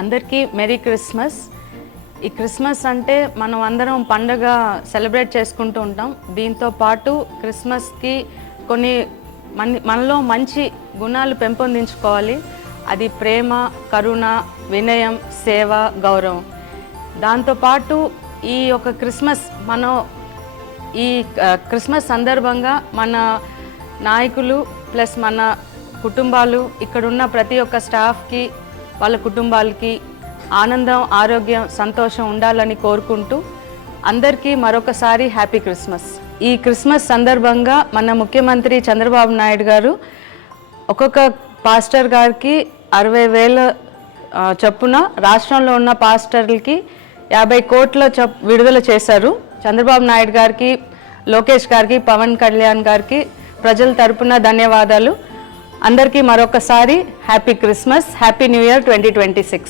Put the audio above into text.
అందరికీ merry Christmas. ఈ Christmas అంటే మనం అందరం పండగ సెలబ్రేట్ చేసుకుంటూ ఉంటాం. దీంతో పాటు క్రిస్మస్కి కొన్ని మనలో మంచి గుణాలు పెంపొందించుకోవాలి. అది ప్రేమ, కరుణ, వినయం, సేవ, గౌరవం. దాంతోపాటు ఈ యొక్క క్రిస్మస్ ఈ క్రిస్మస్ సందర్భంగా మన నాయకులు ప్లస్ మన కుటుంబాలు, ఇక్కడున్న ప్రతి ఒక్క స్టాఫ్కి, వాళ్ళ కుటుంబాలకి ఆనందం, ఆరోగ్యం, సంతోషం ఉండాలని కోరుకుంటూ అందరికీ మరొకసారి హ్యాపీ క్రిస్మస్. ఈ క్రిస్మస్ సందర్భంగా మన ముఖ్యమంత్రి చంద్రబాబు నాయుడు గారు ఒక్కొక్క పాస్టర్ గారికి 60,000 చొప్పున రాష్ట్రంలో ఉన్న పాస్టర్లకి 50 కోట్ల విడుదల చేశారు. చంద్రబాబు నాయుడు గారికి, లోకేష్ గారికి, పవన్ కళ్యాణ్ గారికి ప్రజల తరపున ధన్యవాదాలు. అందరికీ మరొకసారి happy Christmas, happy new year 2026.